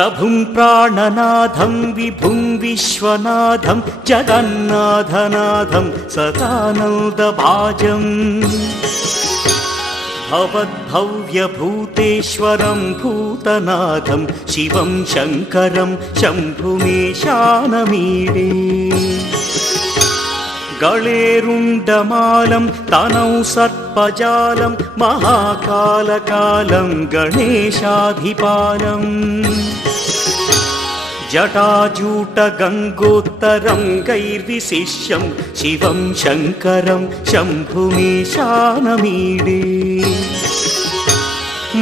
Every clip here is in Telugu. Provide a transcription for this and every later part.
प्रभुं प्राणनाथं विभुं विश्वनाथं जगन्नाथनाथं सदानन्दभाजम् भवद्भव्यभूतेश्वरं भूतनाथं शिवं शङ्करं शम्भुमीशानमीडे गळेरुण्डमालं तनौ सर्पजालं महाकालकालं गणेशाधिपालम् जटाजूटगङ्गोत्तरं गैर्विशिष्यं शिवं शङ्करं शम्भुमीशानमीडे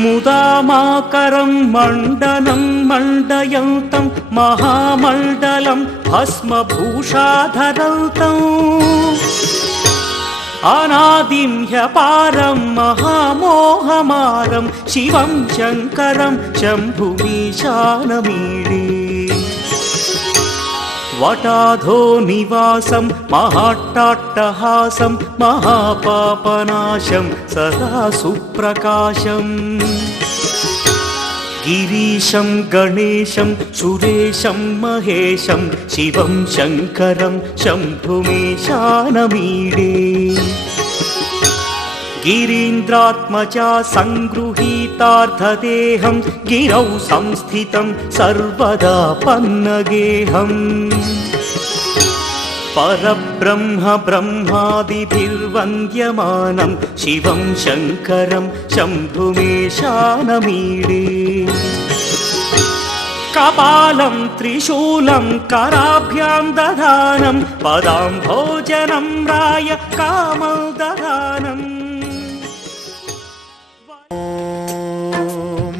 मुदामाकरं मण्डनं मण्डयन्तं महामण्डलं भस्मभूषाधरन्तम् अनादिं ह्यपारं महामोहमारं शिवं शङ्करं शम्भुमीशानमीडे वटाधो निवासं महाट्टाट्टहासं महापापनाशं सदा सुप्रकाशम् गिरीशं गणेशं सुरेशं महेशं शिवं शङ्करं शम्भुमीशानमीडे गिरीन्द्रात्मजा संगृहीतार्थदेहं गिरौ संस्थितं सर्वदा पन्नगेहम् परब्रह्म ब्रह्मादिभिर्वन्द्यमानं शिवं शङ्करं शम्भुमीशानमीडे कपालं त्रिशूलं कराभ्यां दधानं पदाम्भोजनं राय कामदधानम्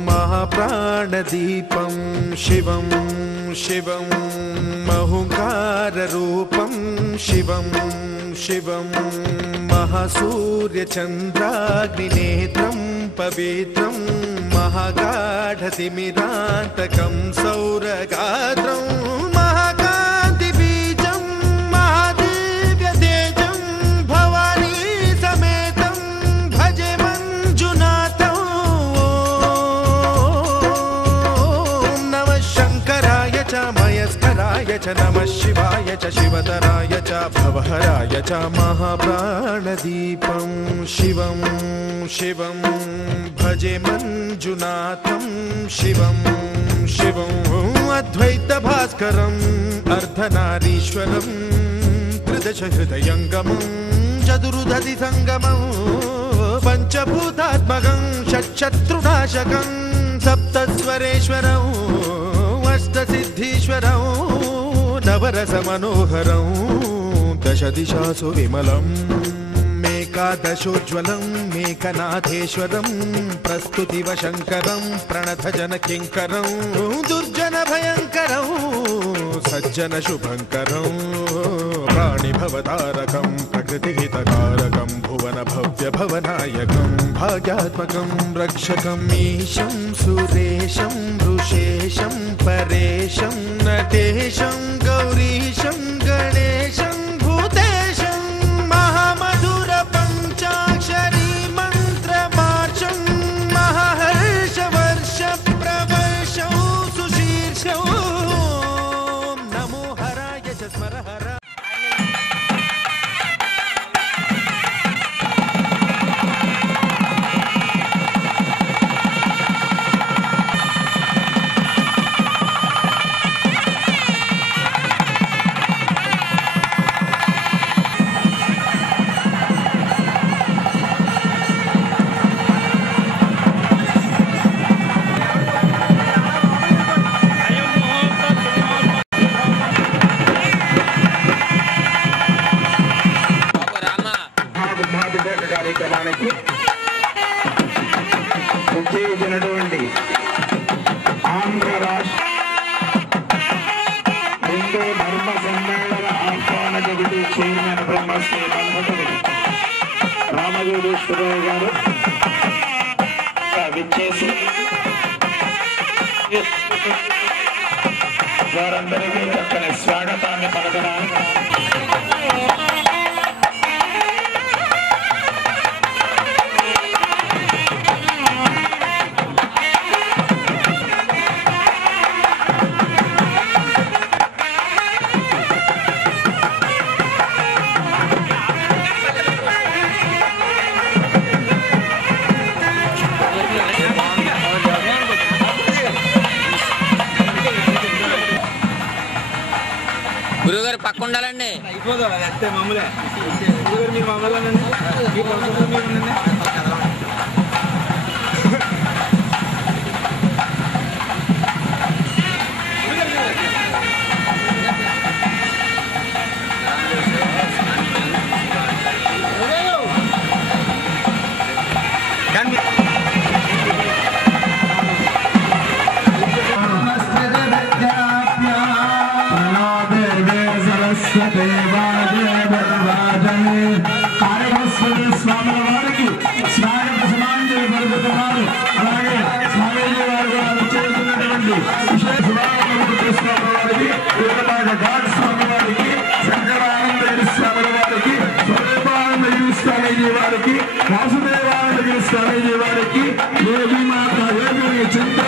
महाप्राणदीपं शिवं शिवं महुकाररूपं शिवं शिवं महासूर्यचन्द्राग्निनेत्रं पवित्रं महागाढतिमिरान्तकं सौरगात्रं महाकान्तिबीजं महादिव्यतेजं भवानी समेतं भजे मञ्जुनाथं। नमः शङ्कराय च मयस्कराय च नमः शिवाय च शिवतराय च भवहराय च महाप्राणदीपं शिवं शिवं भजे मञ्जुनाथं शिवं शिवं अद्वैतभास्करम् अर्धनारीश्वरं त्रिदशहृदयङ्गमं चतुर्दधिसङ्गमं पञ्चभूतात्मकं षट्शत्रुनाशकं सप्तस्वरेश्वरं अष्टसिद्धीश्वरं नवरसमनोहरं दशदिशासु विमलम् एकादशोज्ज्वलं मेकनाथेश्वरं प्रस्तुतिव शङ्करं प्रणतजनकिङ्करं दुर्जनभयङ्करं सज्जनशुभङ्करं प्राणिभवतारकं प्रकृतिहितकारकं भुवनभव्यभवनायकं भाग्यात्मकं रक्षकं ईशं सुरेशं ऋषेशं परेशं नटेशं गौरीशं गणेशं भूतेशं महामधुर पञ्चाक्षरी मन्त्रमार्चं महाहर्षवर्ष प्रवर्षं सुशीर्षं नमो हराय च स्मरहर। కార్యక్రమానికి చేసినటువంటి ఆంధ్ర రాష్ట్ర హిందూ ధర్మ సమ్మేళన ఆహ్వాన కమిటీ చైర్మన్ బ్రహ్మశ్రీ రామజోగేశ్వరరావు గారు విచ్చేసి వారందరికీ చక్కని స్వాగతాన్ని పలకడానికి ఉండాలండి. అయిపోతుంది అది అంతే మామూలే. మీరు మామూలేనండి. స్వామి వారికి స్వాగత సమాంజలి పలుకుతున్నారు. అలాగే స్వామీజీ వారు చేస్తున్నటువంటి విశేష స్వామి వారికి, ఘాట్ స్వామి వారికి, శంకరానందగిరి స్వామి వారికి, స్వరూపానందగిరి స్వామీజీ వారికి, వాసుదేవానందగిరి స్వామీజీ వారికి, యోగి మాత యోగి చింత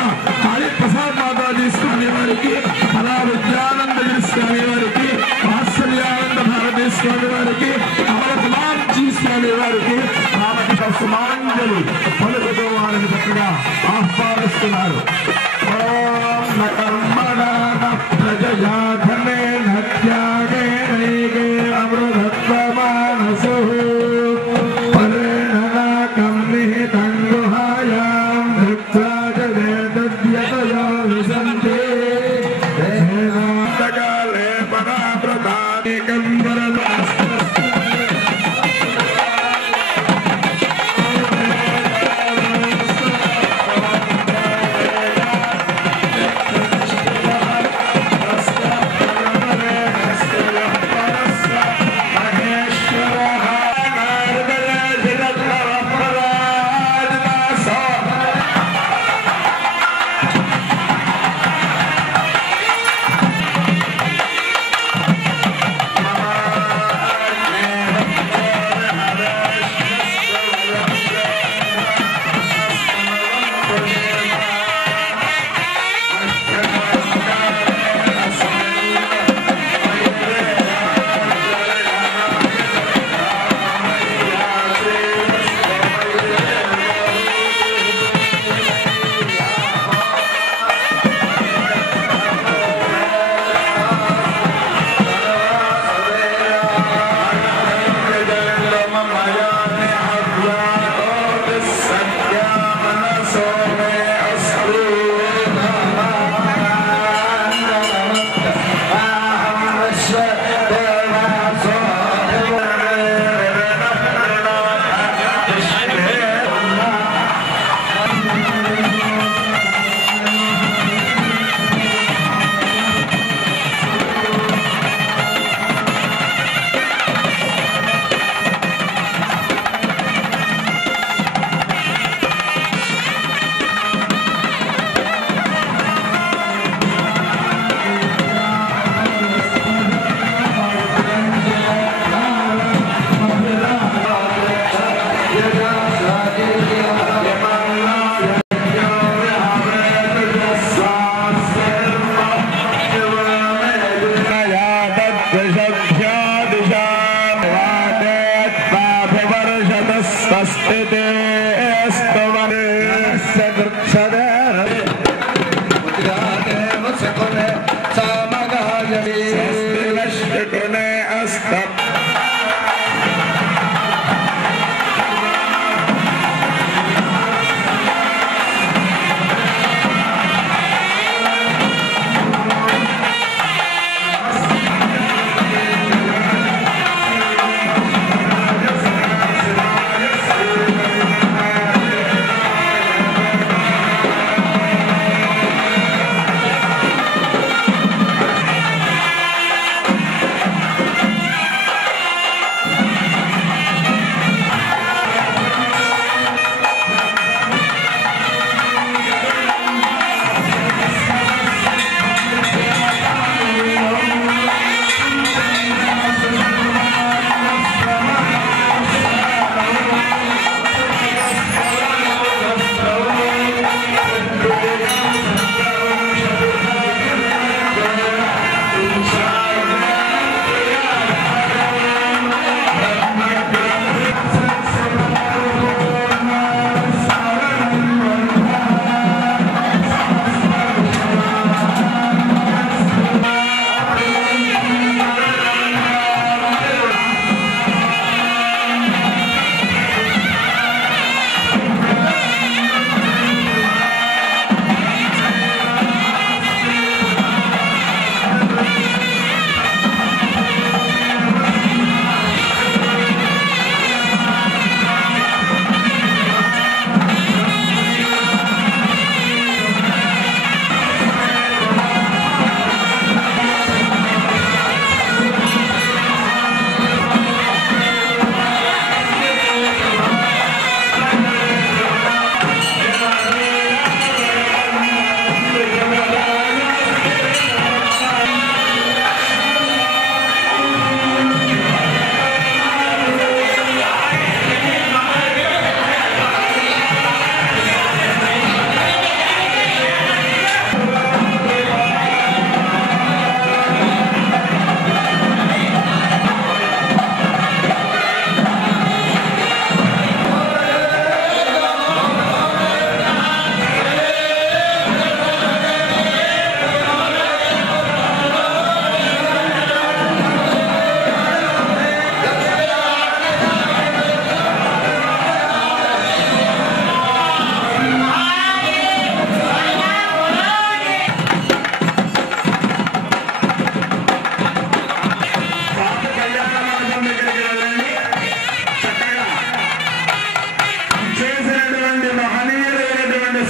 హరిప్రసాద్ మాతాజీ స్వామి వారికి, కళా విద్యానందగిరి స్వామి వారికి, వాత్సల్యానంద భారతీ స్వామి వారికి, అమర కుమార్జీ స్వామి వారికి రామకృష్ణ సుమాంజలి పలుకుతూ వారిని చక్కగా ఆహ్వానిస్తున్నారు. ఓం నకర్మణ ప్రజయాధనే నత్యాగే నైగే అమృతత్వ మానసు పరిణనాకం నిహితం గుహాయాం ధృత్రాజవేద్యతయో విశంతే దేహాంతకాలే పరాప్రదానికం వరదాస్త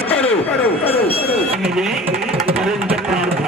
వస్తారు అనేది మరింత ప్రార్థన.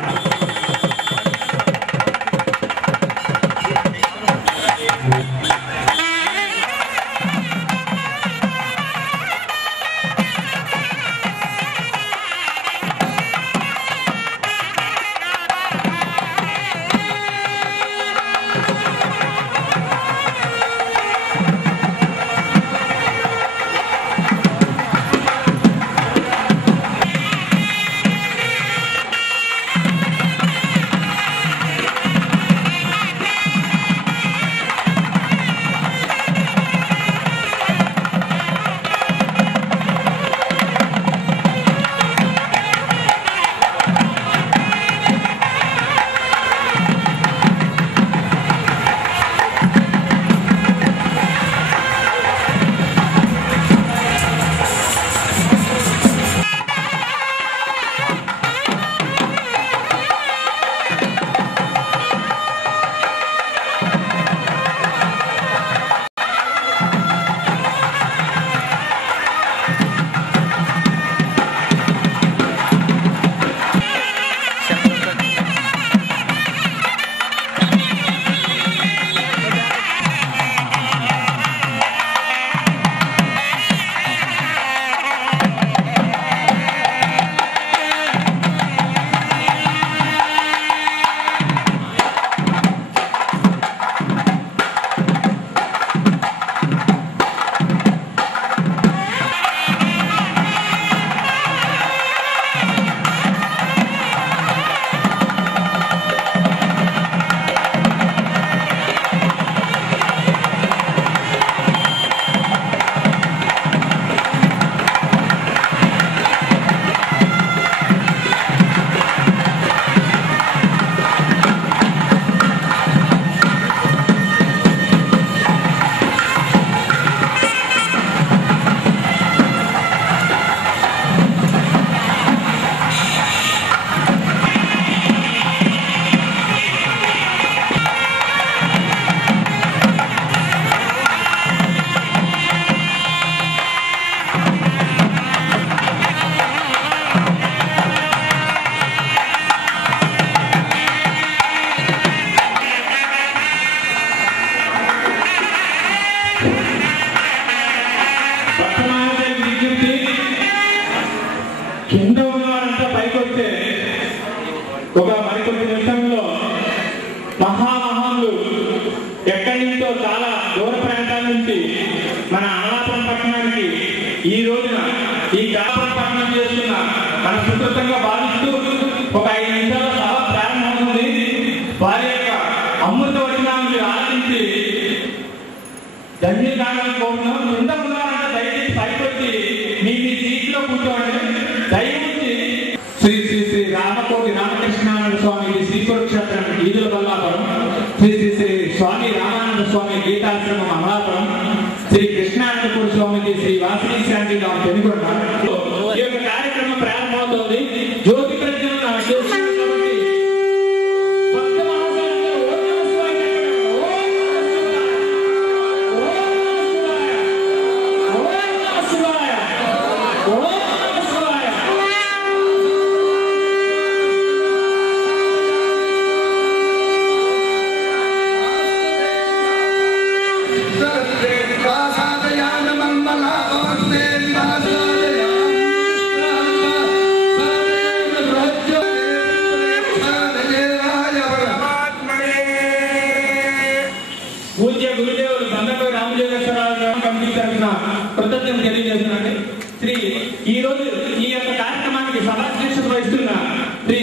కింద ఉన్నవారంతా పైకి వస్తే ఒక మరికొద్ది నిమిషంలో మహామహాలు ఎక్కడి నుంచో చాలా దూర ప్రాంతాల నుంచి మన అమలాపురం పట్టణానికి ఈ రోజున ఈ గ్రామ పట్టణం చేస్తున్న మన సుకృతంగా భావిస్తూ ఒక 5 నిమిషాల సభ ప్రారంభమవుతుంది. వారి యొక్క అమృత వచనాన్ని ఆలోచించి ధన్యులు కావాలని కోరుతున్నాం. కింద ఉన్నవారంతా దయచేసి పైకి వచ్చి మీ సీట్లో కూర్చోండి. దయచేసి శ్రీ శ్రీ శ్రీ రామకోటి రామకృష్ణానంద స్వామి శ్రీకురుక్షేత్రం ఈదుల బల్లాపురం, శ్రీ శ్రీ శ్రీ స్వామి రామానంద స్వామి గీతాశ్రమం అమలాపురం, శ్రీ కృష్ణానందపూర్ స్వామికి శ్రీ వాసవి శాంతి ధామ్ పెనుగొండ. ఈ యొక్క కార్యక్రమం ప్రారంభమవుతోంది. జ్యోతి ప్రజ్ఞను కృతజ్ఞతలు తెలియజేస్తున్నాను. శ్రీ ఈ రోజు ఈ యొక్క కార్యక్రమానికి సభాధ్యక్షత వహిస్తున్న శ్రీ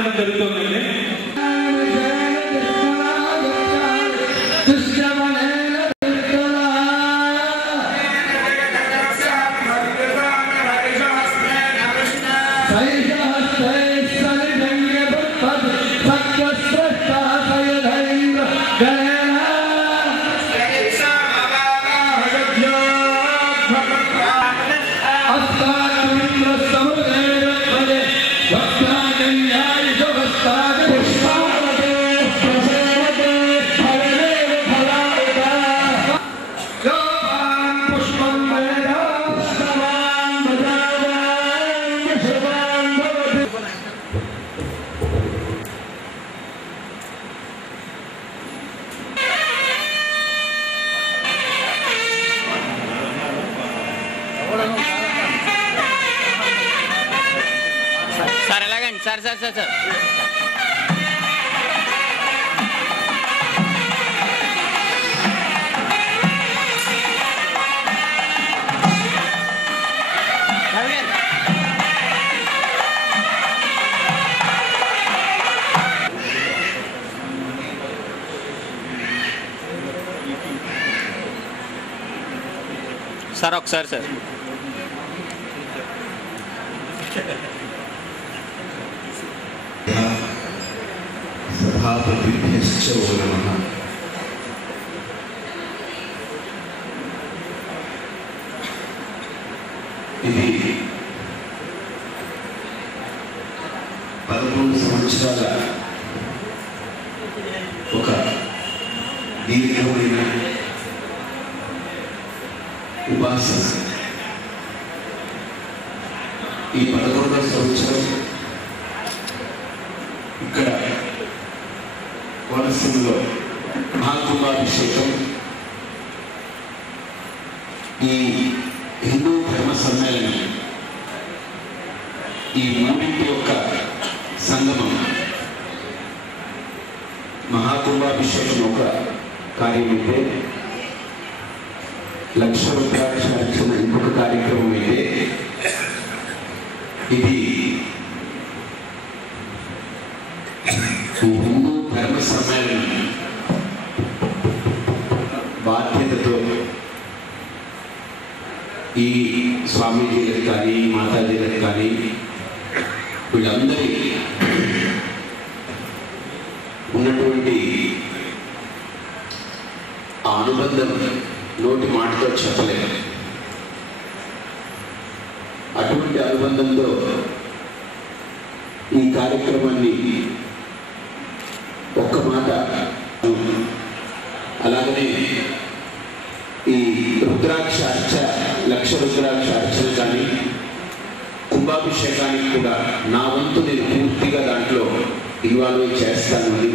ఆనందం జరుగుతుందండి. సార్ ఎలాగండి sir sir sir sir sir ఒకసారి సార్ సభాపతిభ్యశ్చ నమః. ఇది 11 సంవత్సరాల ఒక దీర్ఘమైన ఉపాసన. ఈ 11వ సంవత్సరం ఇక్కడ కోనసీమలో మహాకుంభాభిషేకం, ఈ హిందూ ధర్మ సమ్మేళనం, ఈ మూడింటి యొక్క సంగమం. మహాకుంభాభిషేకం ఒక కార్యం అయితే, లక్ష రుద్రాక్షార్చన ఇంకొక కార్యక్రమం అయితే, ఇది హిందూ ధర్మ సమ్మేళనం బాధ్యతతో ఈ స్వామీజీలకు కానీ మాతాజీలకు కానీ వీళ్ళందరి ఉన్నటువంటి ఆ అనుబంధం నోటి మాటతో చెప్పలేదు. అటువంటి అనుబంధంతో ఈ కార్యక్రమాన్ని ఒక్క మాట, అలాగనే ఈ రుద్రాక్ష అర్చ, లక్ష రుద్రాక్ష అర్చన కానీ కుంభాభిషేకానికి కూడా నా వంతు నేను పూర్తిగా దాంట్లో ఇన్వాల్వ్ చేస్తాను అని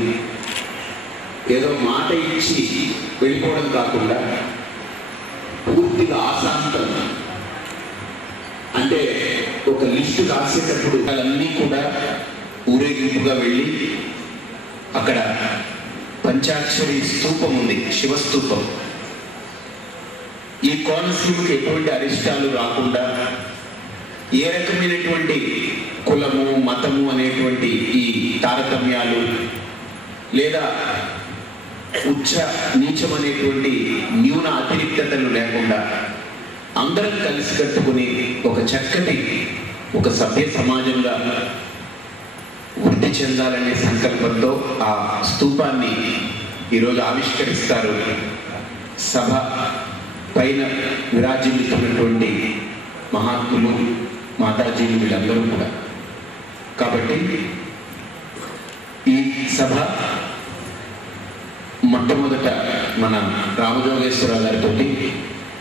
ఏదో మాట ఇచ్చి వెళ్ళిపోవడం కాకుండా పూర్తిగా ఆశాంతం, అంటే ఒక లిస్టు రాసేటప్పుడు అన్నీ కూడా ఊరేగింపుగా వెళ్ళి అక్కడ పంచాక్షరి స్తూపం ఉంది, శివస్తూపం. ఈ కోనసీమకి ఎటువంటి అరిష్టాలు రాకుండా, ఏ రకమైనటువంటి కులము మతము అనేటువంటి ఈ తారతమ్యాలు లేదా ఉచ్చ నీచం అనేటువంటి న్యూన అతిరిక్తతలు లేకుండా అందరం కలిసి కట్టుకుని ఒక చక్కటి ఒక సభ్య సమాజంగా వృద్ధి చెందాలనే సంకల్పంతో ఆ స్తూపాన్ని ఈరోజు ఆవిష్కరిస్తారు. సభ పైన విరాజిల్లుతున్నటువంటి మహాత్ములు, మాతాజీలు వీళ్ళందరూ కూడా. కాబట్టి ఈ సభ మొట్టమొదట మన రామజోగేశ్వరరావు గారితో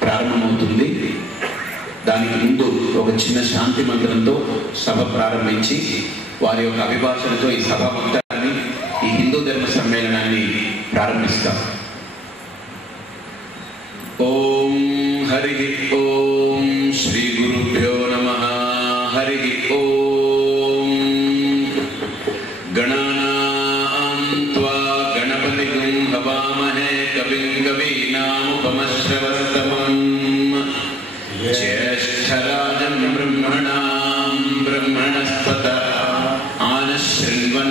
ప్రారంభమవుతుంది. దానికి ముందు ఒక చిన్న శాంతి మంత్రంతో సభ ప్రారంభించి వారి యొక్క అభిభాషణతో ఈ సభ మొత్తాన్ని, ఈ హిందూ ధర్మ సమ్మేళనాన్ని ప్రారంభిస్తాం. ఓం హరి ఓం శ్రీ గురుభ్యో నమః. హరి ఓం. గణానాం త్వా గణపతిం హవామహే కవిం కవీనాముపమశ్రవస్తమం జ్యేష్ఠరాజం బ్రహ్మణాం బ్రహ్మణస్పత ఆనశృణ్వన్నోతిభిः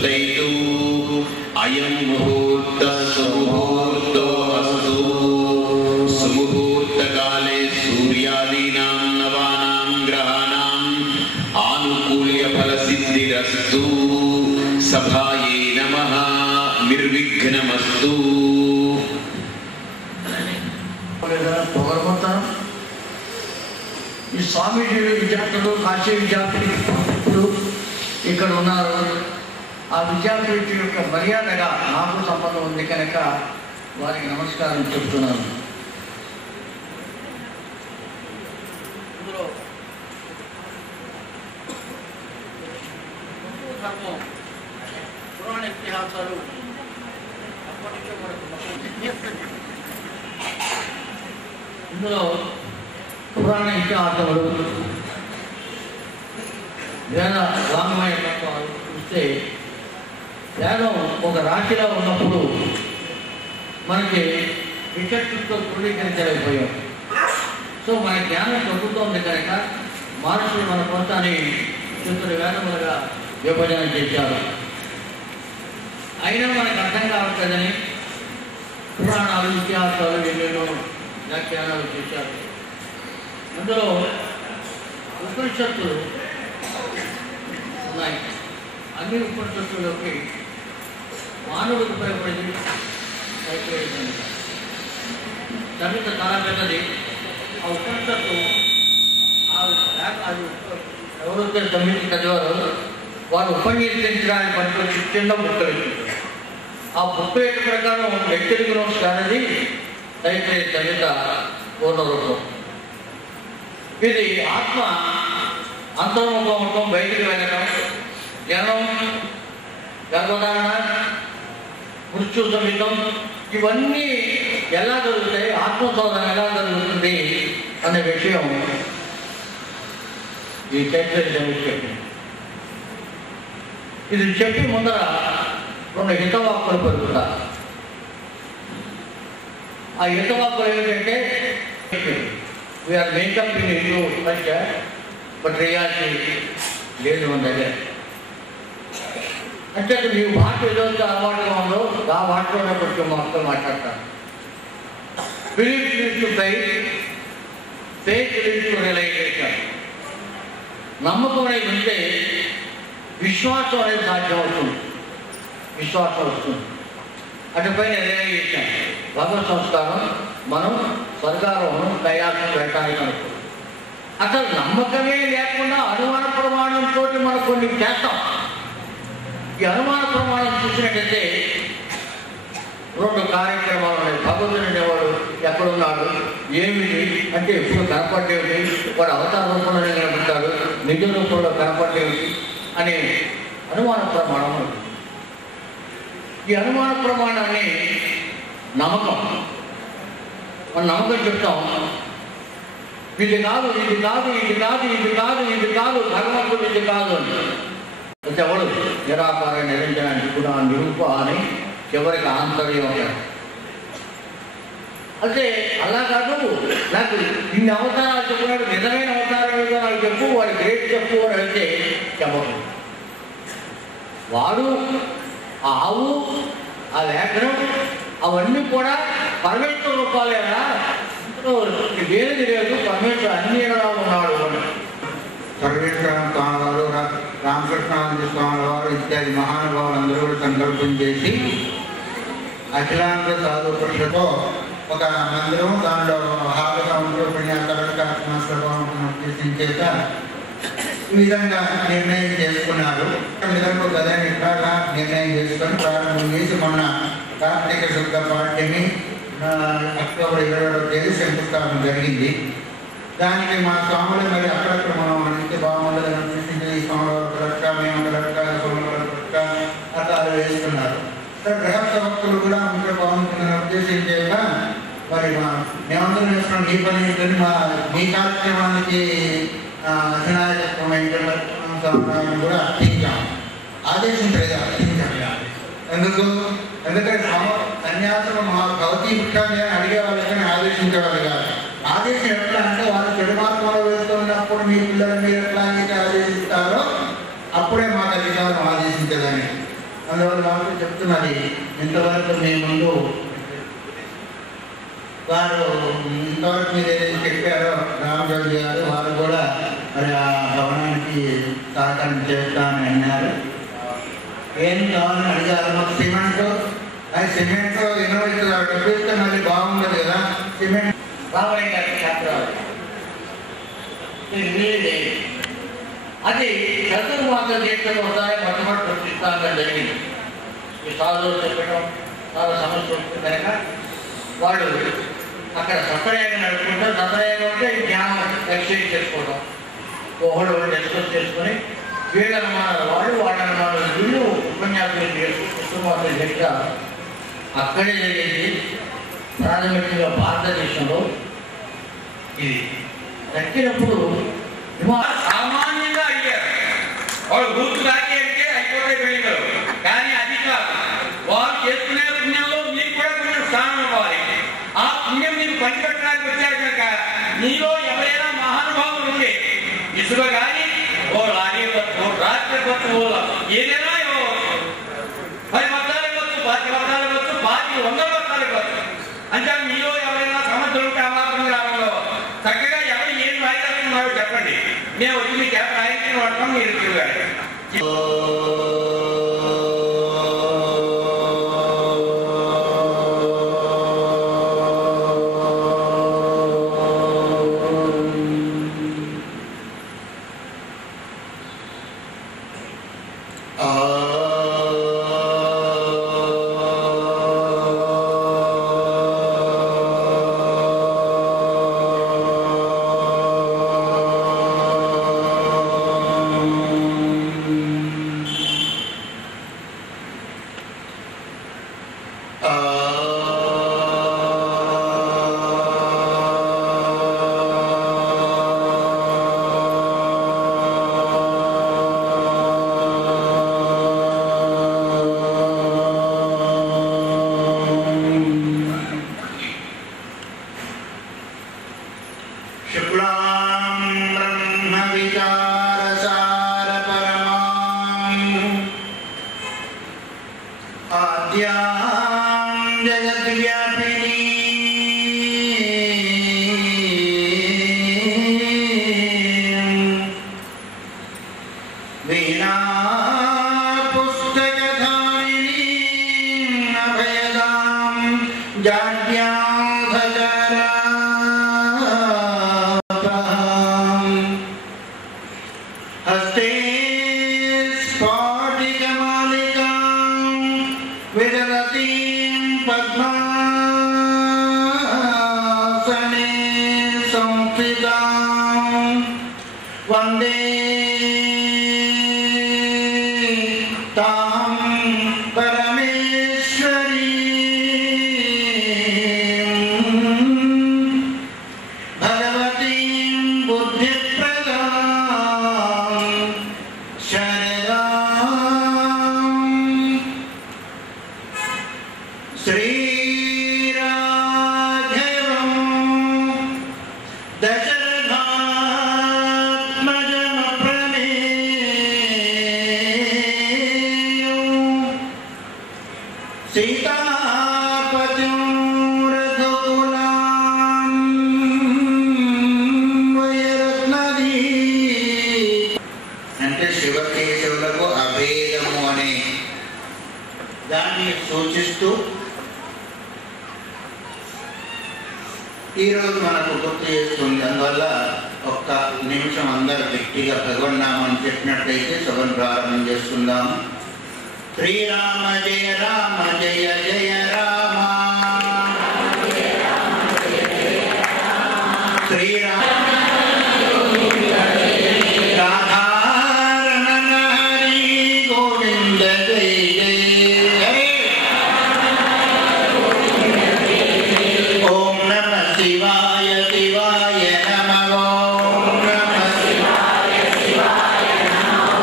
స్తుతైతు అయం ముహూర్త సుముహూర్తో అస్తు సుముహూర్తకాలే సూర్యాదీనాం నవానాం గ్రహాణాం ఆనుకూల్య ఫలసిద్ధిరస్తు సభాయే నమః నిర్విఘ్నమస్తు. పొగరబోతాం. ఈ స్వామీజీలు విద్యార్థులు కాశీ విద్యార్థులు ఇక్కడ ఉన్నారు. ఆ విద్యార్థుల యొక్క మర్యాదగా నాకు సంబంధం ఉంది కనుక వారికి నమస్కారం చెప్తున్నాను. ఇందులో పురాణ ఇతిహాసాలు అప్పటి నుంచో మనకు ఇందులో పురాణ ఇతిహాసాలు వేద వాంగ్మయ తత్వాలు చూస్తే వేదం ఒక రాశిలో ఉన్నప్పుడు మనకి విచక్షణతో క్రోడీకరించలేకపోయాం. సో మన జ్ఞానం తగ్గుతోంది కనుక మహర్షులు మన ప్రాంతాన్ని చిత్ర వేదములుగా విభజన చేశారు. అయినా మనకు అర్థం కావట్లేదని పురాణాలు ఇతిహాసాలు ఎన్నెన్నో వ్యాఖ్యానాలు చేశారు. అందులో ఉపనిషత్తులు ఉన్నాయి. అన్ని ఉపనిషత్తుల్లోకి మానవుడికి ఉపయోగపడింది చరిత చాలా పెద్దది. ఆ ఉపనిషత్తు అది ఎవరైతే సమితి చదివారో వారు ఉపన్యసించడానికి పనికొచ్చి చిన్న బుక్కలు ఇచ్చారు. ఆ బుక్క యొక్క ప్రకారం వ్యక్తికి నోట్స్ కానది అయితే చరిత పూర్ణరూపం. ఇది ఆత్మ అంతర్ముఖం ఉండటం, బయటికి వెళ్ళడం, జనం, గర్భధారణ, మృత్యు సమితం ఇవన్నీ ఎలా జరుగుతాయి, ఆత్మశోధన ఎలా జరుగుతుంది అనే విషయం ఈ చైతన్య చెప్పింది. ఇది చెప్పి ముందర రెండు హితవాక్కులు పలుకుతా. ఆ హితవాక్కులు ఏమిటంటే వీఆర్ మేకప్ ఇన్ ఇల్లు కల్చర్ బట్ రియాలిటీ లేదు మన దగ్గర. అంటే నీవు భాష ఏదైతే అలవాటుగా ఉందో ఆ భాషలోనే కొంచెం మొత్తం మాట్లాడతాను. Belief leads to faith, faith leads to realisation. నమ్మకం అనేది ఉంటే విశ్వాసం అనేది సాధ్యం అవుతుంది, విశ్వాసం వస్తుంది. అటుపైన రియలైజేషన్ భగవత్ సంస్కారం మనం స్వర్గారోహణం కైలాసం వెళ్ళడానికి అనుకుంటాం. అసలు నమ్మకమే లేకుండా అనుమాన ప్రమాణంతో మనం కొన్ని చేస్తాం. ఈ అనుమాన ప్రమాణం చూసినట్టయితే రెండు కార్యక్రమాలు ఉన్నాయి. భగవంతుడు అనేవాడు ఎక్కడున్నాడు, ఏమిటి అంటే ఎప్పుడు కనపడేవి, వాడు అవతార రూపంలోనే కనపడతాడు, నిజ రూపంలో కనపడేవి అనే అనుమాన ప్రమాణం ఉంది. ఈ అనుమాన ప్రమాణాన్ని నమ్మకం, మన నమ్మకం చెప్తాం. ఇది కాదు, ఇది కాదు, ఇది కాదు, ఇది కాదు, ఇది కాదు, భగవంతుడు ఇది కాదు అని. అయితే ఎవడు నిరాకార నిరంజనానికి కూడా నిరూప అని చివరికి ఆంతర్యం ఉంటాడు. అయితే అలా కాదు, నాకు ఇన్ని అవతారాలు చెప్పినాడు, నిజమైన అవతారం ఏదో నాకు చెప్పు, వాడి గ్రేట్ చెప్పు అని అంటే చెప్పదు. వాడు ఆ ఆవు, ఆ లేఖనం అవన్నీ కూడా పరమేశ్వర రూపాలేనా, లేనిది లేదు, పరమేశ్వర అన్ని ఉన్నాడు అని. సర్వేశ్వర స్వామి వారు, రామకృష్ణానంద స్వామి వారు ఇత్యాది మహానుభావులు అందరూ కూడా సంకల్పం చేసి అఖిలాంధ్ర సాధు పరిషత్తో ఒక మందిరం, దానిలో హాలుగా ఉంటూ ఉద్దేశించేత ఈ విధంగా నిర్ణయం చేసుకున్నారు. విధంగా గదని ఇట్లాగా నిర్ణయం చేసుకొని ప్రారంభం చేసి మొన్న కార్తీక శుద్ధ పాఠ్యమి అక్టోబర్ 21వ తేదీ శంకుస్థాపన జరిగింది. దానికి మా స్వాములు మరి అక్కడక్కడ మనం నిత్య బాగుండదు అనిపిస్తుంది. ఈ స్వాముల కరెక్ట, మేము కరెక్ట, స్వాముల కరెక్ట అర్థాలు వేస్తున్నారు. గృహస్థ భక్తులు కూడా ఇంకా బాగుంటుందని ఉద్దేశించేక మరి మేమందరం వేసుకున్నాం. ఈ పని ఏంటని మీ కార్యక్రమానికి అధినాయకత్వం ఏంటని కూడా అర్థించాం, ఆదేశించలేదు, అర్థించాం. ఎందుకంటే సన్యాసులు మా భౌతీ వృక్షాన్ని అడిగే వాళ్ళకని ఆదేశించేవాళ్ళు కాదు. ఆదేశం ఎట్లా అంటే వాళ్ళు చెడు మార్గంలో వెళ్తున్నప్పుడు మీ పిల్లలు మీరు ఎట్లా అయితే ఆదేశిస్తారో అప్పుడే మాకు అధికారం ఆదేశించదని. అందువల్ల వాళ్ళతో చెప్తున్నది ఇంతవరకు మీ ముందు వారు ఇంతవరకు మీరు ఏదైతే చెప్పారో రామజోగి గారు వారు కూడా మరి ఆ భవనానికి సహకారం చేస్తామని అన్నారు. ఏం కావాలని అడిగారు. మాకు సిమెంట్, అది సిమెంట్ ఇన్నోవేటివ్ డబ్బిస్తే మళ్ళీ బాగుండదు కదా. సిమెంట్ రామయ్య గారి క్షేత్రాలు అది చతుర్మాస దీక్ష ఒకసారి మొట్టమొదటి ప్రతిష్టాంగా జరిగింది. ఈ సాధువులు చెప్పడం చాలా సమస్య వస్తుంది కనుక వాళ్ళు అక్కడ సత్రయాగం నడుపుకుంటారు. సత్రయాగం అంటే జ్ఞానం ఎక్స్చేంజ్ చేసుకోవడం, ఒకళ్ళు డిస్కస్ చేసుకుని వీళ్ళ అనుమానాలు వాళ్ళ అనుమానాలు వీళ్ళు ఉపన్యాసం చేసుకుని చతుర్మాస దీక్ష అక్కడే జరిగింది. ప్రాథమికంగా భారతదేశంలో ఇది దక్కినప్పుడు సామాన్యంగా అడిగారు. వాళ్ళు గుర్తు దాటి అంటే అయిపోతే వెళ్ళారు. కానీ అది కాదు, వాళ్ళు చేసుకునే పుణ్యంలో మీకు కూడా కొంచెం స్థానం ఇవ్వాలి. ఆ పుణ్యం మీరు పంచిపెట్టడానికి వచ్చారు కనుక మీలో ఎవరైనా మహానుభావులు ఉండే ఇసుక కానీ ఓ లారీ బస్సు, రాత్రి బస్సు, ఏదైనా ఇవ్వవచ్చు. 10 బస్తాలు ఇవ్వచ్చు, 10 బస్తాలు ఇవ్వచ్చు, 100 బస్తాలు ఇవ్వచ్చు. అంటే మీలో ఎవరైనా సమర్థులు ఉంటే అమాత్రం గ్రామంలో చక్కగా ఎవరు ఏం రాయగలుగుతున్నారో చెప్పండి. మేము వచ్చి మీకు రాయించిన వాడతాం, మీరు తిరిగారు. ఈరోజు మనకు గుర్తు చేస్తుంది. అందువల్ల ఒక్క నిమిషం అందరూ గట్టిగా భగవన్నామని చెప్పినట్లయితే సభను ప్రారంభం చేసుకుందాము. శ్రీరామ జయ రామ జయ జయ రామ, శ్రీరామ రాధారమణ హరి గోవింద జయ జయ. ఓం నమ శివాయ శివాయ నమః. ఓం నమ శివాయ శివాయ నమః.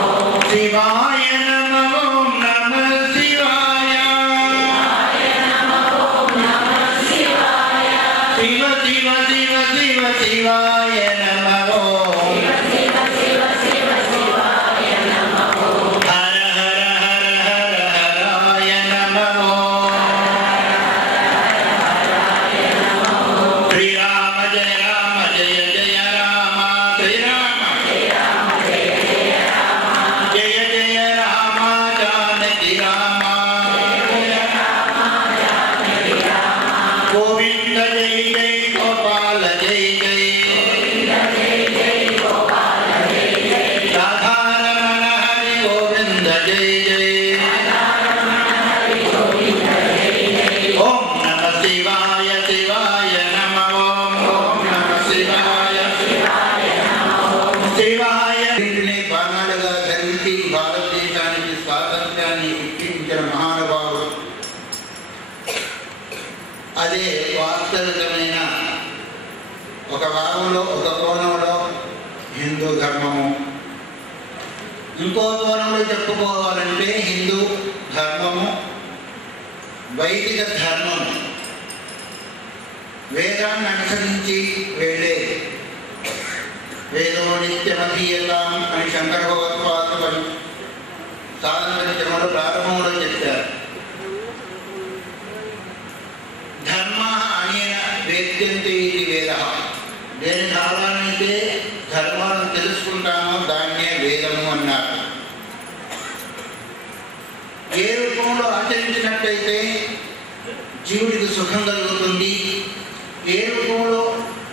శివాయ నమః. ఓం నమ శివాయ. శ్రీరామ గోవింద జై జై గోపాల జై జై రాధారమణ హరి గోవింద జై జై ఓం నమ శివాయ శివాయ నమ ఓం నమ శివాయ శివాయ బాణాలుగా ధరించి భారతదేశానికి స్వాతంత్ర్యాన్ని ఇప్పించిన మహానుభావుడు. అదే వాస్తవికమైన ఒక భాగంలో ఒక కోణంలో హిందూ ధర్మము, ఇంకో కోణంలో చెప్పుకోవాలంటే హిందూ ధర్మము వైదిక ధర్మము వేదాన్ని అనుసరించి వెళ్ళేది. వేదో నిత్యమధీయతాం అని శంకర భగవత్పాదులు స్వాతంత్ర్యంలో ప్రారంభంలో చెప్పారు. ధర్మ అనేన వేద్యంతే ఇది వేద. దేని కాలానైతే ధర్మాలను తెలుసుకుంటామో దాన్నే వేదము అన్నారు. ఏ రూపంలో ఆచరించినట్టయితే జీవుడికి సుఖం కలుగుతుంది, ఏ రూపంలో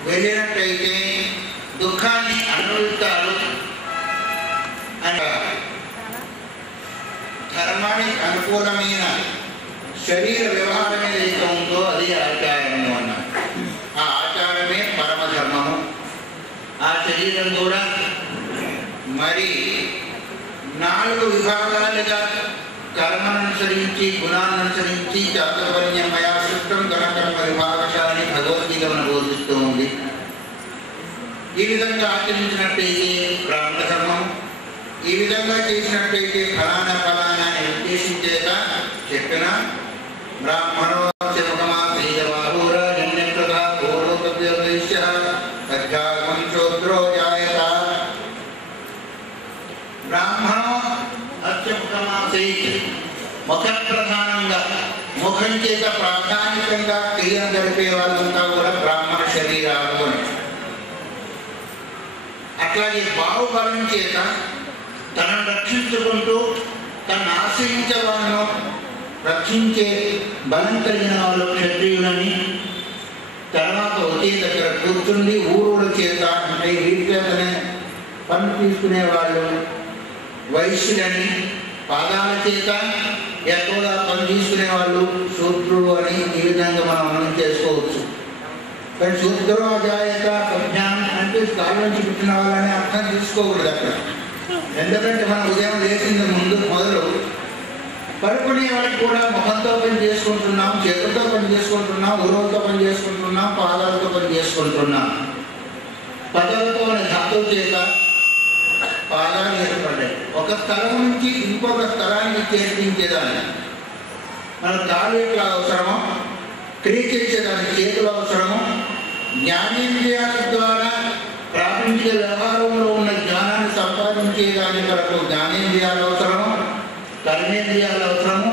వెళ్ళినట్టయితే దుఃఖాన్ని అనుభవిస్తాడు అంటారు. ధర్మానికి అనుకూలమైన శరీర వ్యవహారం ఏదైతే ఉందో అది ఆచారము అన్నారు. ఆ ఆచారమే పరమధర్మము. ఆ శరీరం కూడా మరి 4 విభాగాలుగా కర్మనుసరించి గుణాన్ననుసరించి చాతుర్వర్ణ్యమయ సృష్టం గణకర్మ విభాగశాలని భగవద్గీత మనం బోధిస్తూ ఉంది. ఈ విధంగా ఆచరించినట్టయితే బ్రాహ్మణ ధర్మం, ఈ విధంగా చేసినట్టయితే ఫలానా ఫలానా అని ఉద్దేశించేక చెప్పిన బ్రాహ్మణో శమకమా శ్రీజవాహూరన్యప్రదా పూర్వకవ్యవైశ్య అధ్యాత్మం శూద్రో జాయత. బ్రాహ్మణో అత్యముఖమాసై ముఖ ప్రధానంగా ముఖం చేత ప్రాధాన్యతంగా క్రియను గడిపే వాళ్ళంతా కూడా బ్రాహ్మణ శరీరాలు అని. అట్లాగే బాహుబలం చేత తనను రక్షించుకుంటూ తనను ఆశ్రయించే వాళ్ళను రక్షించే బలం కలిగిన వాళ్ళు క్షత్రియులని. తర్వాత ఒకే దగ్గర కూర్చుండి ఊరుల చేత అంటే వీరి చేతనే పన్ను తీసుకునే వాళ్ళు వైశ్యులని. పాదాల చేత ఎక్కువగా పని తీసుకునే వాళ్ళు శూద్రులు అని ఈ విధంగా మనం చేసుకోవచ్చు. కానీ శూద్రో అజాయత ప్రజ్ఞానం అంటే కాళ్ళ నుంచి పుట్టిన వాళ్ళని అర్థం తీసుకోకూడదు అక్కడ. ఎందుకంటే మనం ఉదయం లేచింది ముందు మొదలు పడుకునే వాళ్ళకి కూడా ముఖంతో పని చేసుకుంటున్నాం, చేతులతో పని చేసుకుంటున్నాం, ఉరువులతో పని చేసుకుంటున్నాం, పాదాలతో పని చేసుకుంటున్నాం. పదవులతో ధాతువు చేత పాదాలు ఏర్పడ్డాయి. ఒక స్థలం నుంచి ఇంకొక స్థలానికి చేర్పించేదాన్ని మన కాళ్ళు ఎట్లా అవసరమో, క్రియ చేసేదానికి చేతులు అవసరము, జ్ఞానేంద్రియాల ద్వారా ప్రాపంచిక వ్యవహారంలో ఉన్న జ్ఞానాన్ని సంపాదించేదాని కొరకు జ్ఞానేంద్రియాలు అవసరము, కర్మేంద్రియాలు అవసరము.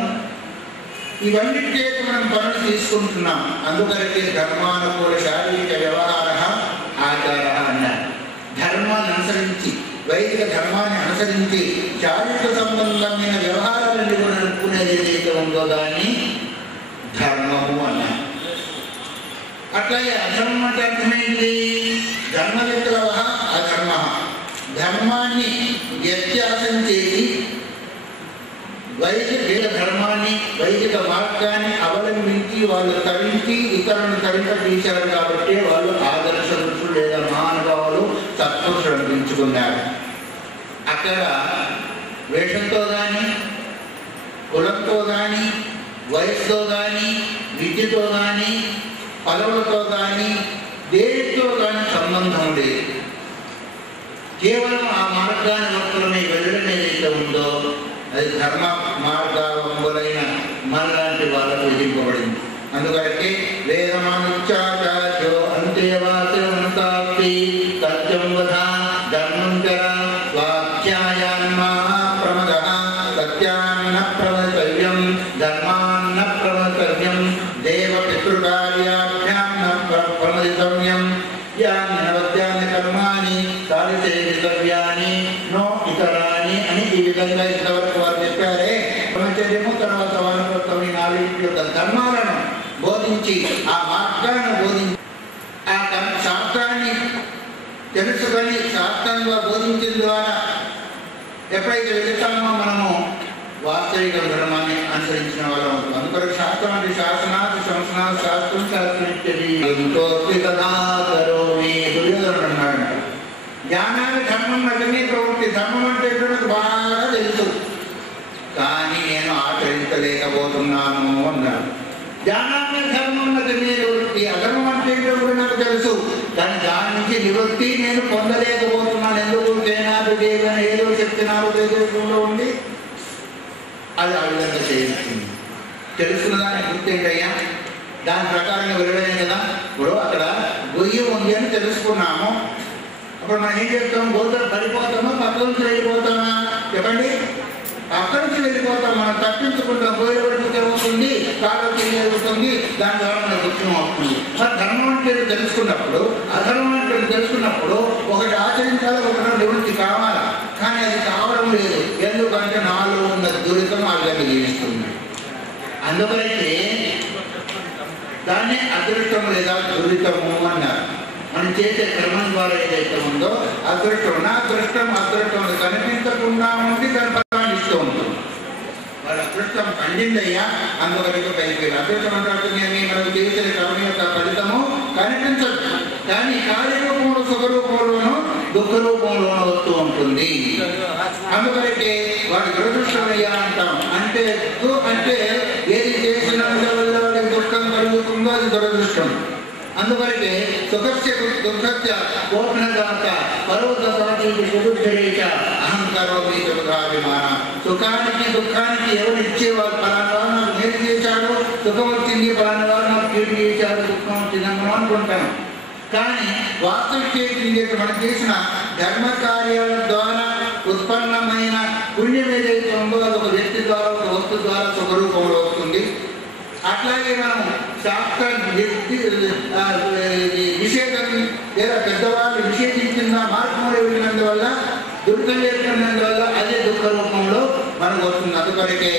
ఇవన్నీ చేతి మనం పనులు తీసుకుంటున్నాం. అందుకని ధర్మానుకూల శారీరక వ్యవహార ఆచార అన్నారు. ధర్మాన్ని అనుసరించి వైదిక ధర్మాన్ని అనుసరించి శారీరక సంబంధమైన వ్యవహారాలను కూడా అనుకునేది ఏదైతే ఉందో దాన్ని ధర్మము అన్నారు. అట్లాగే అధర్మం అంటే అర్థమైంది ధర్మవిక్రమ అధర్మ. ధర్మాన్ని వ్యత్యాసం చేసి వైదిక ధర్మాన్ని వైదిక మార్గాన్ని అవలంబించి వాళ్ళు తరించి ఇతరులను తరింపజేశారు కాబట్టి వాళ్ళు ఆదర్శ పురుషులు లేదా మహానుభావులు సత్పురుషులు అనిపించుకున్నారు. అక్కడ వేషంతో కానీ కులంతో కానీ వయసుతో కానీ విద్యతో కానీ పదవులతో కానీ దేనితో కానీ సంబంధం లేదు. కేవలం ఆ మార్గాన్ని మాత్రమే వెళ్ళడం ఏదైతే ఉందో అది ధర్మ మార్గాలంబులైన మనలాంటి వాళ్ళకు విధింపబడింది. అందుకని వేదమానుచ్చాచార్యో అంతేవాసంతాప్తి సత్యం వధ ధర్మం చర స్వాధ్యాయాన్మా ప్రమద సత్యాన్న ప్రవర్తవ్యం ధర్మాన్న ప్రవర్తవ్యం దేవ పితృకార్యాభ్యాం ప్రమదితవ్యం యాన్యవద్యాన్ని కర్మాని సాధిసేవితవ్యాన్ని నో ఇతరాన్ని అని ఈ విధంగా ఇంతవరకు వారు చెప్పారే. వైద్యము, తర్వాత వానవ్రతం, ఈ నాలుగింటి యొక్క ధర్మాలను బోధించి ఆ మార్గాన్ని బోధించి ఆ శాస్త్రాన్ని తెలుసుకొని శాస్త్రంగా బోధించిన ద్వారా ఎప్పుడైతే వెళుతామో మనము వాస్తవిక ధర్మాన్ని అనుసరించిన వాళ్ళం అవుతుంది. అందుకని శాస్త్రం అంటే శాసనాలు సంసనాలు శాస్త్రం దుర్యోధనుడు అన్నాడు. జ్ఞానాన్ని ధర్మం నటనే ప్రవృత్తి. ధర్మం అంటే నాకు బాగా తెలుసు కానీ నేను ఆచరించలేకపోతున్నాను అన్నాడు. జ్ఞానాన్ని ధర్మం నటనే ప్రవృత్తి. అధర్మం అంటే కూడా నాకు తెలుసు కానీ దాని నుంచి నివృత్తి నేను పొందలేకపోతున్నాను. ఎందుకు తేనాడు దేవని ఏదో చెప్తున్నాడు దేశంలో ఉండి అది ఆ విధంగా చేయించింది. తెలుసుకున్న దాన్ని గుర్తేంటయ్యా దాని ప్రకారంగా వెళ్ళడమే కదా. ఇప్పుడు అక్కడ గొయ్యి ఉంది అని తెలుసుకున్నాము. అప్పుడు మనం ఏం చేస్తాం? గోతులు పడిపోతామా పక్క నుంచి వెళ్ళిపోతామా చెప్పండి? అక్కడి నుంచి వెళ్ళిపోతాం. మనం తప్పించుకుంటాం. గొయ్యలు పడిపోతే అవుతుంది, కాళ్ళు తెలియవుతుంది, దాని ద్వారా మనకు దుఃఖం అవుతుంది. మరి ధర్మం అంటే తెలుసుకున్నప్పుడు అధర్మం అంటే తెలుసుకున్నప్పుడు ఒకటి ఆచరించాలి, ఒకటి నివృత్తి కావాలా. కానీ అది కావడం లేదు. ఎందుకంటే నాలో ఉన్న దురితం ఆ విధంగా జీవిస్తుంది. అందుకైతే దాన్ని అదృష్టం లేదా దురితము అన్నారు. మనం చేసే క్రమం ద్వారా ఏదైతే ఉందో అదృష్టం నా అదృష్టం అదృష్టం కనిపించకుండా ఉండి దాని ఫలాన్ని ఇస్తూ ఉంటుంది. వాళ్ళ అదృష్టం పండిందయ్యా అందుకని పైకి అదృష్టం అంటే మనం చేసే క్రమం యొక్క ఫలితము కనిపించదు కానీ కార్యరూపంలో సుఖరూపంలోనూ దుఃఖ రూపంలోనూ వస్తూ ఉంటుంది. అందుకైతే వాడి దురదృష్టమయ్యా అంటాం. అంటే అంటే ఏది చేసిన వాడికి దుఃఖం కలుగుతుందో అది దురదృష్టం. అందువరకే సుఖస్య దుఃఖస్య కోపనదాత పరోధరేచ అహంకారోపి సుఖాభిమాన. సుఖానికి దుఃఖానికి ఎవరు ఇచ్చేవారు? ఫలానా వారు నాకు మేలు చేశాడు, సుఖం వచ్చింది, ఫలానా వారు నాకు కీడు చేశాడు, దుఃఖం వచ్చిందని అనుకుంటాను. కానీ వాస్తవిక చేసి మనం చేసిన ధర్మ కార్యాల ద్వారా ఉత్పన్నమైన పుణ్యం ఏదైతే ఉందో అది ఒక వ్యక్తి ద్వారా ఒక వస్తు ద్వారా సుఖరూపంలో వస్తుంది. అట్లాగే మనం శాస్త్ర నిషేధం లేదా పెద్దవాళ్ళు నిషేధించిన మార్గంలో వెళ్ళినందువల్ల దుఃఖం చేస్తున్నందువల్ల అదే దుఃఖ రూపంలో మనకు వస్తుంది. అందుకొరకే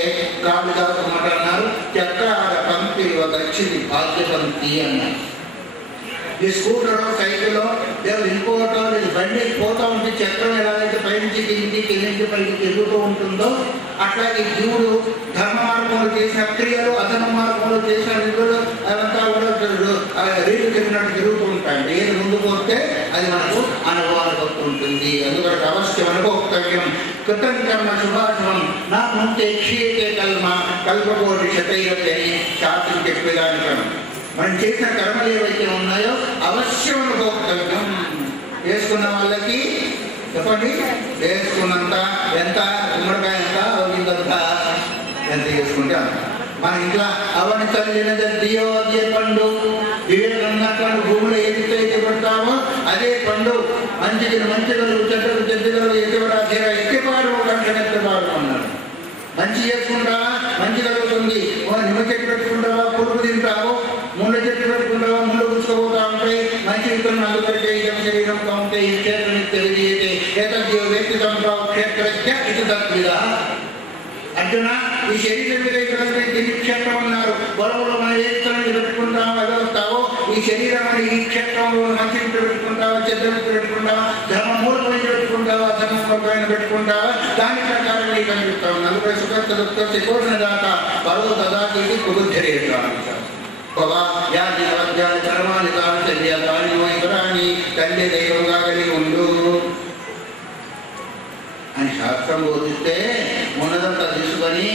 కాళిదాసు మాట అన్నారు, చక్రాల పంక్తి ఒక వచ్చింది భాగ్య పంక్తి అన్నారు. ఈ స్కూటరో సైకిల్లో లేదా ఇంకోటో లేదు బండి పోతూ ఉంటే చక్రం ఎలాగైతే పైనుంచి కిందికి పైకి తిరుగుతూ ఉంటుందో అట్లాగే జీవుడు ధర్మ మార్గంలో చేసిన క్రియలు అధర్మ మార్గంలో చేసిన నిధులు అదంతా కూడా రీలు తిరిగినట్టు తిరుగుతూ ఉంటాయండి. ఏది ముందుకు వస్తే అది మనకు అనుభవానికి వస్తుంటుంది. అందుకని అవశ్యం అనుభోక్తవ్యం కృతం కర్మ శుభాశుభం నా ముందే క్షీయతే కల్మ కల్పకోటి శతైరతి అని శాస్త్రం చెప్పేదానికను మనం చేసిన కర్మలు ఏవైతే ఉన్నాయో అవశ్యం అనుభోక్తవ్యం. వేసుకున్న వాళ్ళకి చెప్పండి వేసుకున్నంత ఎంత గుమ్మడికాయ ఎంత ఎంత వేసుకుంటే అంత. మన ఇంట్లో అవని తల్లినదియో అదే పండు వివేకం భూములు ఏదైతే పెడతామో అదే పండు. మంచికి మంచిగలు చెడ్డలు చెడ్డలు ఎదురాధీర ఎక్కిపాడు గంటెత్తిపాడు అన్నాడు. మంచి చేసుకుంటావా మంచి కలుగుతుంది. నిమ్మ చెట్టు పెట్టుకుంటావా పురుగు తింటావు, ముళ్ళ చెట్టు పెట్టుకుంటావా ముళ్ళు పుచ్చుకోపోతా ఉంటాయి. మంచి విత్తనం అందుకరికే ఇదం శరీరం కావుంటే ఈ క్షేత్రం తెలియజేయతే ఏతద్యో వ్యక్తి సంభావ క్షేత్రజ్ఞ ఇది తద్విధ. అర్జున ఈ శరీరం మీద దీన్ని క్షేత్రం అన్నారు. పొలంలో మనం ఏ విత్తనం పెట్టుకుంటామో అది వస్తావో ఈ శరీరం అని ఈ క్షేత్రంలో మంచి విత్తు పెట్టుకుంటావా చెడ్డ విత్తు పెట్టుకుంటావా ధర్మ మూలమైన పెట్టుకుంటావా ధర్మ మూలమైన పెట్టుకుంటావా దాని ప్రకారం నీకు కనిపిస్తావు. నలుగురు సుఖ కోరిన దాకా పరువు దాదాకి కుదుర్చరేస్తాను. కర్మాన్ని తాను తెలియాలి ఇతరాన్ని తల్లి దైవంగా కలిగి ఉండు అని శాస్త్రం బోధిస్తే ఉన్నదంతా తీసుకొని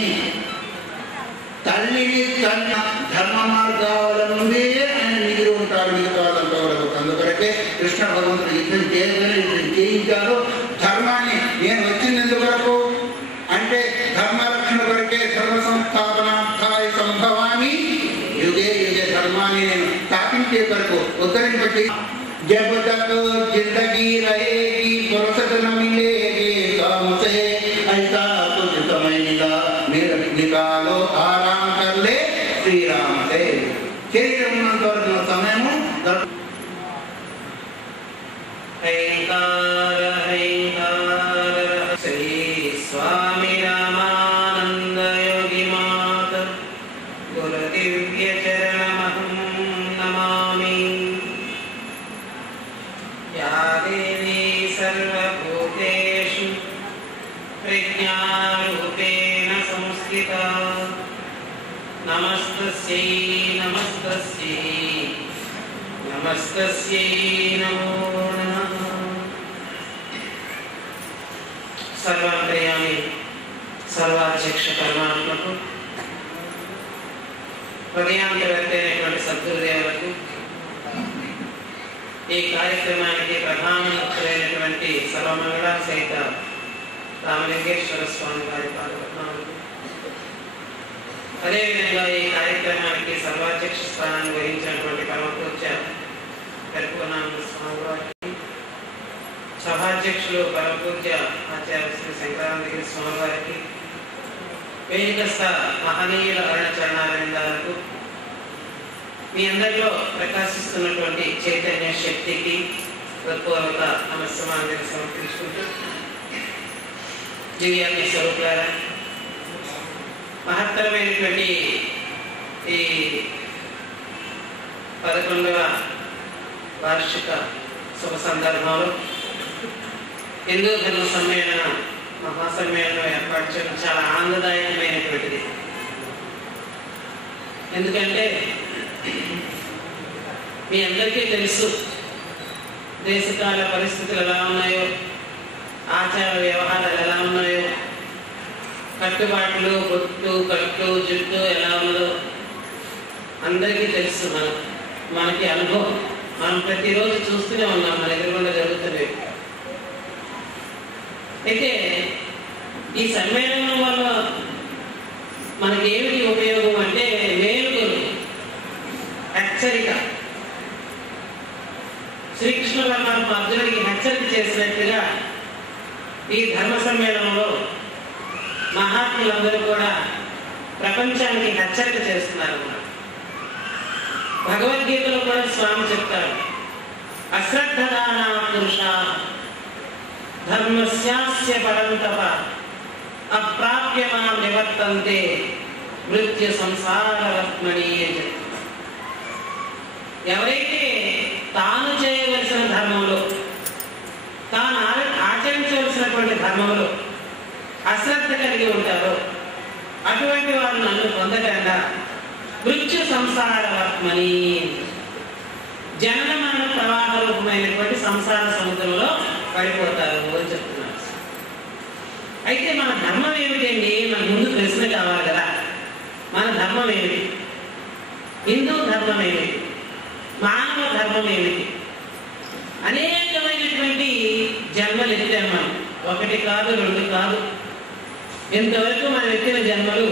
తల్లిని తన ధర్మ మార్గాల నుండి ఆయన మిగిలి ఉంటాడు. మిగతా వాళ్ళంతా కూడా అందుకొరకే కృష్ణ భగవంతుడు యుద్ధం చేయగానే యుద్ధం చేయించారు. ధర్మాన్ని నేను వచ్చింది ఎందుకొరకు అంటే ధర్మరక్షణ కొరకే ధర్మ సంస్థాపనార్థాయ సంభవామి యుగే యుగే ధర్మాన్ని నేను స్థాపించే కొరకు ఉద్ధరింపటి. जब तक जिंदगी रहेगी फुर्सत न मिलेगी काम से ऐसा कुछ समय मिला मेरा निकालो आराम कर ले श्री राम से. शरीर ఉన్నంతవరకు సమయము హైకార హైకార శ్రీ స్వామి రామానంద యోగి నమస్తస్యై నమస్తస్యై నమస్తస్యై నమో నమః. సర్వాంతర్యామి సర్వాధ్యక్ష పరమాత్మకు, హృదయాంతర్గతమైనటువంటి సద్గురుదేవులకు, ఈ కార్యక్రమానికి ప్రధాన ముఖ్యులైనటువంటి సర్వమంగళ సహిత రామలింగేశ్వర స్వామి వారి పాదపద్మాలకు, అదేవిధంగా ఈ కార్యక్రమానికి సర్వాధ్యక్ష స్థానాన్ని వహించినటువంటి పరమపూజ్య పెరుకునానంద స్వామి వారికి, సభాధ్యక్షులు పరమపూజ్య ఆచార్య శ్రీ శంకరానందగిరి స్వామి వారికి, వేదికస్థ మహనీయుల అరుణచరణారవిందాలకు, మీ అందరిలో ప్రకాశిస్తున్నటువంటి చైతన్య శక్తికి హృత్పూర్వక నమస్కారాన్ని సమర్పించుకుంటూ, దివ్యాత్మ స్వరూపులారా, మహత్తరమైనటువంటి ఈ 11వ వార్షిక శుభ సందర్భంలో హిందూ ధర్మ సమ్మేళన మహాసమ్మేళనం ఏర్పాటు చేయడం చాలా ఆనందదాయకమైనటువంటిది. ఎందుకంటే మీ అందరికీ తెలుసు దేశకాల పరిస్థితులు ఎలా ఉన్నాయో, ఆచార వ్యవహారాలు ఎలా ఉన్నాయో, కట్టుబాట్లు, బొట్టు, కట్టు, జుట్టు ఎలా ఉన్నదో అందరికీ తెలుసు. మనకి అనుభవం, మనం ప్రతిరోజు చూస్తూనే ఉన్నాం, మన ఎదురుగుండా జరుగుతున్నవి. అయితే ఈ సమ్మేళనం వల్ల మనకి ఏమిటి ఉపయోగం అంటే మేలుకొలు, హెచ్చరిక. శ్రీకృష్ణ పరమాత్మ అర్జునుడికి హెచ్చరిక చేసినట్టుగా ఈ ధర్మ సమ్మేళనంలో మహాత్ములందరూ కూడా ప్రపంచానికి హెచ్చరిక చేస్తున్నారు. భగవద్గీతలో కూడా స్వామి చెప్తారు, అశ్రద్ధదానా పురుషా ధర్మస్యాస్య పరంతప అప్రాప్యమా నివర్తంతే మృత్యు సంసారవత్మని అని చెప్తారు. ఎవరైతే తాను చేయవలసిన ధర్మంలో, తాను ఆచరించవలసినటువంటి ధర్మంలో అశ్రద్ధ కలిగి ఉంటారో అటువంటి వారు నన్ను పొందకుండా మృత్యు సంసారవత్మని, జనన మరణ ప్రవాహ రూపమైనటువంటి సంసార సముద్రంలో పడిపోతారు అని చెప్తున్నారు. అయితే మన ధర్మం ఏమిటండి? మన ముందు ప్రశ్న కావాలి కదా. మన ధర్మం ఏమిటి? హిందూ ధర్మం ఏమిటి? మానవ ధర్మం ఏమిటి? అనేకమైనటువంటి జన్మలు ఎత్తాము మనం, ఒకటి కాదు, రెండు కాదు. ఇంతవరకు మనం ఎత్తిన జన్మలు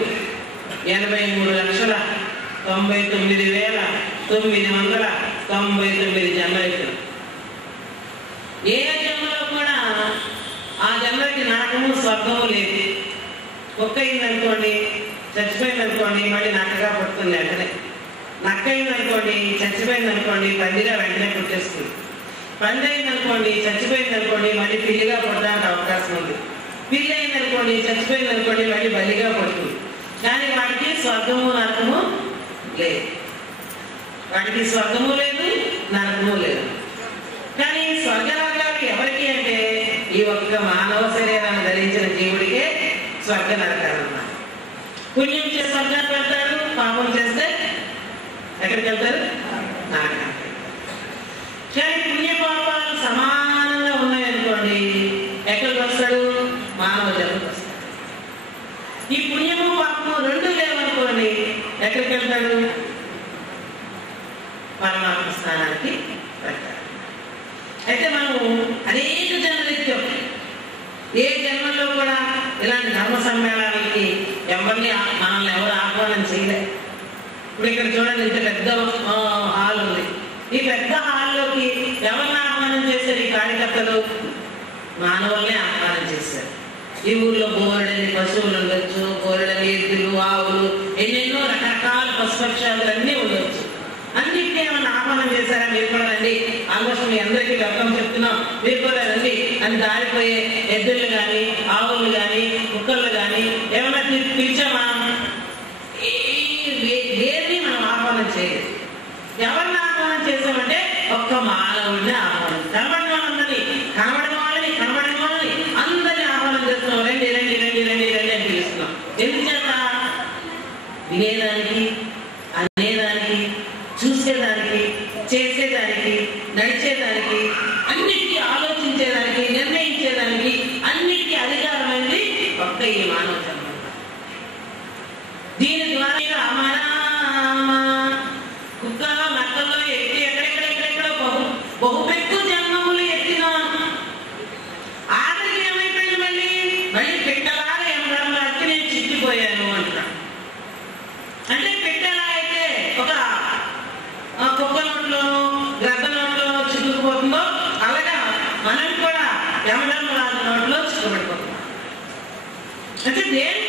83,99,999 జన్మలు ఎత్తాం. ఏ జన్మలో కూడా ఆ జన్మకి నరకము స్వర్గము లేదు. కుక్క అయిందనుకోండి, చచ్చిపోయిందనుకోండి, మళ్ళీ నక్కగా పుడుతుంది వెంటనే. నక్క అయిందనుకోండి, చచ్చిపోయిందనుకోండి, పందిగా వెంటనే పుట్టేస్తుంది. పంది అయిందనుకోండి, చచ్చిపోయిందనుకోండి, మళ్ళీ పిల్లిగా పుట్టడానికి అవకాశం ఉంది. పిల్లి అయిందనుకోండి, చచ్చిపోయిందనుకోండి, మళ్ళీ బలిగా పడుతుంది. కానీ వాటికి స్వర్గము నరకము లేదు. వాటికి స్వర్గము లేదు, నరకము లేదు. కానీ స్వర్గనరకాలు ఎవరికి అంటే ఈ ఒక్క మానవ శరీరాన్ని ధరించిన జీవుడికే స్వర్గ నరకాలు అన్నమాట. పుణ్యం చేస్తే స్వర్గానికి వెళ్తాడు, పాపం చేస్తే ఎక్కడికి వెళ్తారు? నరకానికి. కానీ పుణ్యపాపాలు సమానంగా ఉన్నాయనుకోండి, ఎక్కడికి వస్తాడు? మానవ జన్మకు వస్తాడు. ఈ పుణ్యము పాపము రెండు లేవనుకోండి, ఎక్కడికి వెళ్తాడు? పరమాత్మ స్థానానికి వెళ్తాడు. అయితే మనము అనేక జన్మలు ఎత్తాం. ఏ జన్మల్లో కూడా ఇలాంటి ధర్మ సమ్మేళనానికి మనల్ని ఎవరు ఆహ్వానం చేయలేదు. ఇప్పుడు ఇక్కడ చూడండి, ఇంత పెద్ద హాల్ ఉంది. ఈ పెద్ద హాల్లోకి ఎవరిని ఆహ్వానం చేశారు? ఈ కార్యకర్తలు మానవుల్ని ఆహ్వానం చేశారు. ఈ ఊర్లో బోరెడని పశువులు ఉండొచ్చు, బోరెడని ఎద్దులు, ఆవులు, ఎన్నెన్నో రకరకాల పశుపక్షాలు అన్నీ ఉండొచ్చు. అన్నింటినీ ఏమన్నా ఆహ్వానం చేశారా? మీరు కూడా రండి, ఆల్మోస్ట్ మీ అందరికీ వెల్కమ్ చెప్తున్నాం, మీరు కూడా రండి అని దారిపోయే ఎద్దులు కానీ, ఆవులు కానీ, కుక్కలు కానీ ఏమన్నా పిలిచామా? దేన్ని మనం ఆహ్వానం చేయలేదు. ఎవరిని ఆహ్వానం చేసామంటే ఒక్క మానవుడిని ఆహ్వానం. కనబడిన వాళ్ళందరినీ, కనబడిన వాళ్ళని, కనబడిన వాళ్ళని అందరినీ ఆహ్వానం చేస్తున్నాం. రండి రండి రండి రండి రండి అని పిలుస్తున్నాం. ఎందుచేత వినేదానికి, అనేదానికి, చూసేదానికి, చేసేదానికి, నడిచేదానికి, అన్నిటికీ ఆలోచించేదానికి, నిర్ణయించేదానికి, అన్నిటికీ అధికారమైనది ఒక్క ఈ మానవ జన్మ. దీని ద్వారా కుక్క నక్కల్లో ఎత్తి ఎక్కడెక్కడెక్కడెక్కడో బహుపెక్కు జన్మములు ఎత్తినా ఆఖరికి ఏమైపోయింది, మళ్ళీ పెట్టలాగా ఎమరాకి నేను చిక్కిపోయాను అంటున్నాను. అంటే పెట్టెలా అయితే ఒక కుక్క నోట్లోనూ గ్రద్ద నోట్లోనూ చిక్కుకుపోతుందో అలాగా మనం కూడా యమధర్మరాజు నోట్లో చిక్కుబడిపోతున్నాం. అంటే దేని